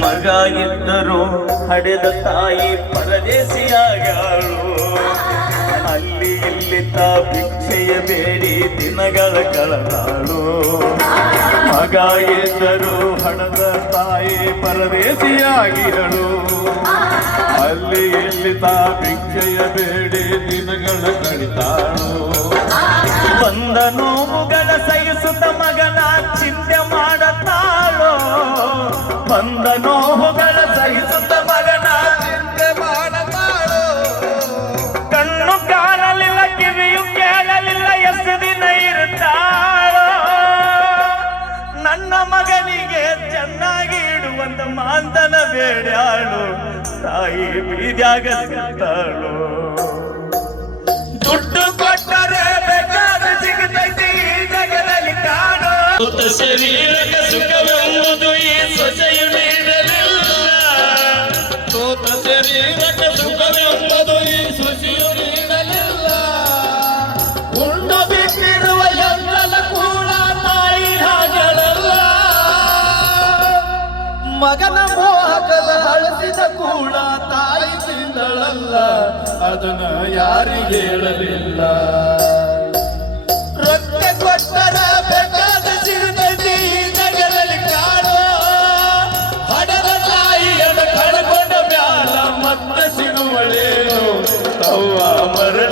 ಮಗ ಇದ್ದರು ಹಡೆದ ತಾಯಿ ಪರದೇಶಿಯಾಗಳು ಅಲ್ಲಿ ಇಲ್ಲಿ ತಾ ಭಿಕ್ಷೆಯ ಬೇಡಿ ದಿನಗಳ ಕಳೆದಾಳು. ಮಗ ಇದ್ದರು ಹಣದ ತಾಯಿ ಪರದೇಶಿಯಾಗಿರಳು ಅಲ್ಲಿ ಇಲ್ಲಿ ತಾ ಭಿಕ್ಷೆಯ ಬೇಡಿ ದಿನಗಳ ಕಳಿತಾಳು ಬಂದ ನೋವುಗಳ ಸಹಿಸುತ್ತ ಮಗನ ಚಿಂತೆ ಬಂದ ನೋವುಗಳ ಸಹಿಸುತ್ತ ಮಗನ. ಚಿಂತೆ ಕಣ್ಣು ಕಾಣಲಿಲ್ಲ, ಕಿವಿಯು ಕೇಳಲಿಲ್ಲ ಎಷ್ಟು ದಿನ ಇರುತ್ತಾಳೋ. ನನ್ನ ಮಗನಿಗೆ ಚೆನ್ನಾಗಿ ಇಡುವಂತ ಮಾಂತನ ಬೇಡ್ಯಾಳು. ತಾಯಿ ಬೀದ್ಯಾಗ ಸಿಗ್ತಾಳು ದುಡ್ಡು ಕೊಟ್ಟರೆ ಬೇಕಾದ ಸಿಗತೈತಿ, ಈ ಜಗದಲ್ಲಿ ಕಾಣೋ. ಶರೀರಕ್ಕೆ ಸುಖವೆಂಬುದು ಮಗನ ಮೋಹಕದ ಅಳಸಿದ ಕೂಡ ತಾಯಿ ತಿಂದಳಲ್ಲ ಅದನ್ನ ಯಾರಿಗೆ ಹೇಳಲಿಲ್ಲ? ರೊಕ್ಕ ಕೊಟ್ಟರ ತವ್ವ ಮರಳಿ